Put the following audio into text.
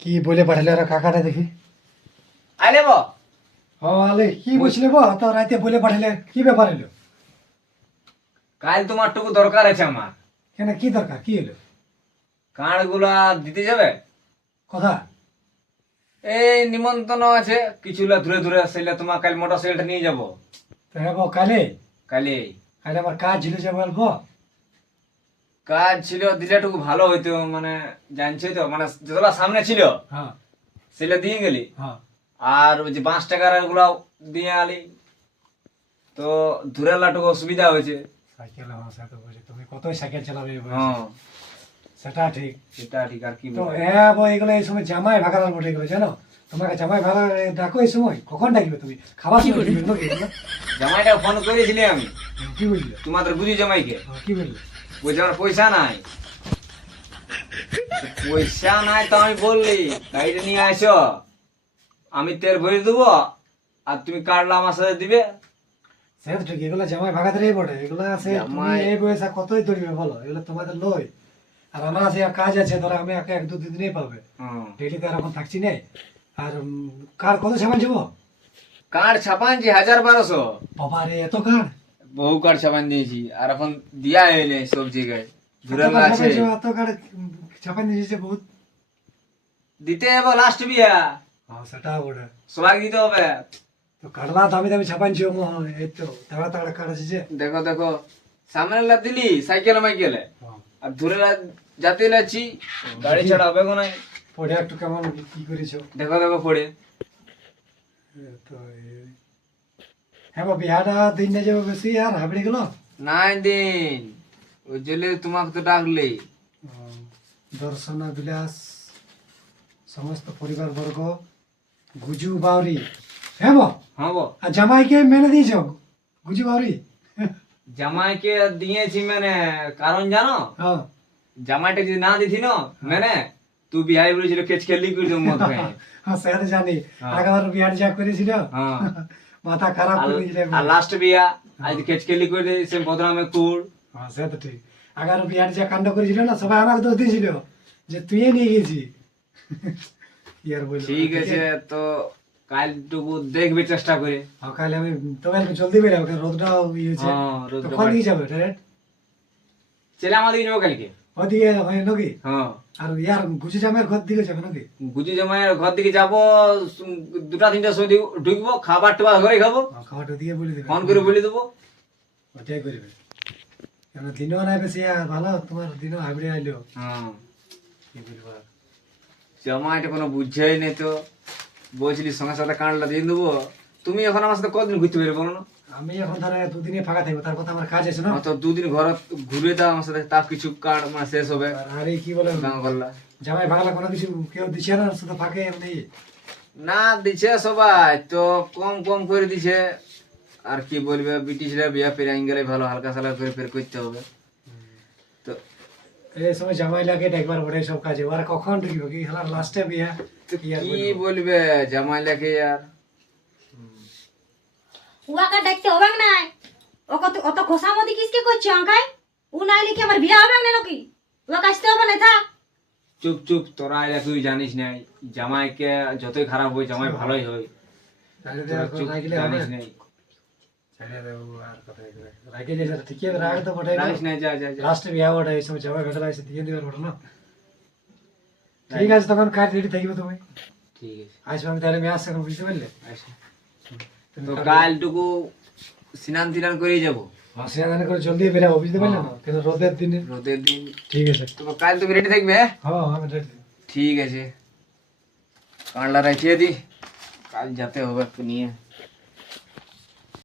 কি বলে পাঠালে ওরা কাকাটা দেখি। আইলে ব আলে কি বলছিলে তো রাতে বলে পাঠালে কি ব্যাপার এলো? কাল তোমার টুকু দরকার আছে আমার। কেন কি দরকার কি এলো? কার্ড গুলা দিতে যাবে। কথা এই নিমন্ত্রণ আছে কিছুলা দূরে দূরে, সেটা তোমার কাল মোটর সাইকেলটা নিয়ে যাবো। তো হ্যাঁ কালে কালে কালে আমার কাজ ছিল যে বলবো। কাজ ছিল, দিলেটুকু ভালো হইতো, মানে জানছোই তো, মানে যেগুলা সামনে ছিল হ্যাঁ সেটা দিয়ে গেলি, হ্যাঁ আর ওই যে 5 টাকার গুলা দিয়ে আলি, তো দূরে লাটুকু অসুবিধা হয়েছে। সাইকেল আমার সাথে বলছে তুমি কতই সাইকেল চালাবে এই বয়সে। হ্যাঁ সেটা ঠিক। সেটা ঠিক, আর কি তো বলবো। হ্যাঁ এগুলো এই সময় জামাই ভাগানোর বটে এগুলো জানো। তোমাকে জামাই ভাগা ডাকো এই সময় কখন ডাকবে তুমি? খাবার সময় ডাকবে নাকি এগুলো? জামাইটা ফোন করেছিলি আমি, কি বুঝলে? তোমাদের বুঝি জামাইকে। কি বললে? বলছে আমার পয়সা নাই। পয়সা নাই তো আমি বললি গাড়িটা নিয়ে আসো, আমি তেল ভরে দেবো, আর তুমি কাটলা আমার সাথে দিবে। সে তো ঠিক, এগুলো জামাই ভাগাতেই বটে এগুলো আছে। তুমি জামাই- এই বয়সে কতই ধরবে বলো, এগুলো তোমাদের লই। আর আমার আছে কাজ আছে, ধরো আমি একে 1-2 দিনেই পাবে। হুম। ডেলি তো আর এখন থাকছি না। আর কার কত সামান যাবো? কার্ড ছাপানছি 1000-1200। বাবা রে এত কার! বহু কার্ড ছাপান দিয়েছি, আর এখন দিয়া হয়নি সব জায়গায়, ঘুরে আছে। এত কার ছাপান দিয়েছে বহুত। দিতে যাবো লাস্ট বিয়া, হ্যাঁ সেটা বটে। সবাই দিতে হবে। তো কাটলা দামি দামি ছাপানছি এই তো তাড়া তাড়া কাট আছে যে। দেখো দেখো, সামনে লা দিলি সাইকেলে মাইকেলে, আর দূরে যাতে লাচ্ছি, গাড়ি ছাড়া হবে কোন নাই। পড়ে একটু কেমন কি করেছো? দেখো দেখো পড়ে। তো হ্যাঁ বিহাটা দিন না যাবে বেশি আর হাবড়ে গেল। নাই দিন, ওই জন্য তোমাকে তো ডাকলি। দর্শনা বিলাস সমস্ত পরিবার বর্গ গুজু বাউরি। হ্যাঁ হ্যাঁ বো, আর জামাইকে মেনে দিয়েছ গুজু বাউরি? জামাইকে দিয়েছি মানে কারণ জানো, হ্যাঁ জামাইটা যদি না দিতি না মানে তুই বিহাই বলেছিল কেচ খেললি করে দেবো মদ খাই। হ্যাঁ সেটা জানি। হ্যাঁ। আগেবার বিহার যা করেছিল হ্যাঁ। মাথা খারাপ করে দিয়েছিল আর লাস্ট বিয়া আজ কেচ খেললি করে দে সে বদনামে কুড়। হ্যাঁ সে তো ঠিক। আগের বিহার যা কাণ্ড করেছিল না সবাই আমাকে দোষ দিয়েছিল যে তুই নিয়ে গেছি। কি আর বলবো। ঠিক আছে, তো কালটুকু দেখবি চেষ্টা করে। কালে আমি তোমার জলদি বেরো রোদটাও ইয়েছে। হ্যাঁ, রোদ তো কোন দিকে যাবে ডাইরেক্ট? ছেলে আমাদের যাবো কালকে। ওদিকে হয় নাকি? হ্যাঁ, আর ইয়ার গুচি জামের ঘর দিকে যাবে নাকি? গুজু জামাইয়ের ঘর দিকে যাবো, 2টা-3টার সময় ঢুকবো, খাবার টাবার ঘরে খাবো, খাবারটা দিয়ে বলে দেবে। ফোন করে বলে দেবো। ওটাই করবে। কেন দিনও নাই বেশি আর ভালো তোমার দিনও হাবড়ে আইলো। হ্যাঁ, কি বলবো আর। জামাইটা কোনো বুঝছেই নেই তো, বলছিলি সঙ্গে সাথে কান্ডটা দিয়ে দেবো। তুমি এখন আমার সাথে কতদিন ঘুরতে পারবে বলো না? আমি এখন ধরো 2 দিনে ফাঁকা থাকবো, তার কথা আমার কাজ আছে না। তো 2 দিন ঘর ঘুরে দাও আমার সাথে, তার কিছু কার্ড মানে শেষ হবে। আর এই কি বলে গাঁ করলা জামাই ভাগলা কোনো কিছু কেউ দিছে না শুধু ফাঁকে এমনি। না দিছে সবাই তো, কম কম করে দিছে। আর কি বলবে, ব্রিটিশরা বিয়া ফের গেলে ভালো, হালকা সালা করে ফের করতে হবে। তো এই সময় জামাই লাগে একবার বড় সব কাজে ওরা কখন ঢুকবে কি খেলার লাস্টে বিয়া। কি আর কি বলবো। বলবে জামাই লাগে আর। উয়াকে দেখতে হবে না। ও কত অত খোসামতি কিসকে করছে আঙ্কাই? ও নাইলে কি আমার বিয়া হবে না নাকি? উয়াকে আসতে হবে না থাক। চুপ চুপ, তোরা এটা তুই জানিস নাই, জামাইকে যতই খারাপ হয় জামাই ভালোই হয়। তাহলে তোরা দেখো চুপ, রাগলে হবে। জানিস নাই। ছেড়ে দেবো আর কথা এগুলো। রাগে যে যারা ঠিকই আছে, রাগ তো বটে। জানিস নাই, যা যা যা। লাস্টে বিয়া ওটা এই সময় জামাই ভেতরে এসে দিয়ে দিবার বটে না। ঠিক আছে তখন কাজ রেডি থাকবে তুমি। ঠিক আছে, আসবে আমি তাহলে মেয়ে আসছে এখন বুঝতে পারলে। আসো। তো কালটুকু স্নান তিনান করেই যাবো, সে জানে করে জলদি বেরাবো বুঝতে পারলে না, কিন্তু রোদের দিনে। রোদের দিন। ঠিক আছে। তো কাল তুমি রেডি থাকবে, হ্যাঁ? হ্যাঁ আমি রেডি। ঠিক আছে, কান্ডা রাখিয়ে দি, কাল যেতে হবে একটু নিয়ে।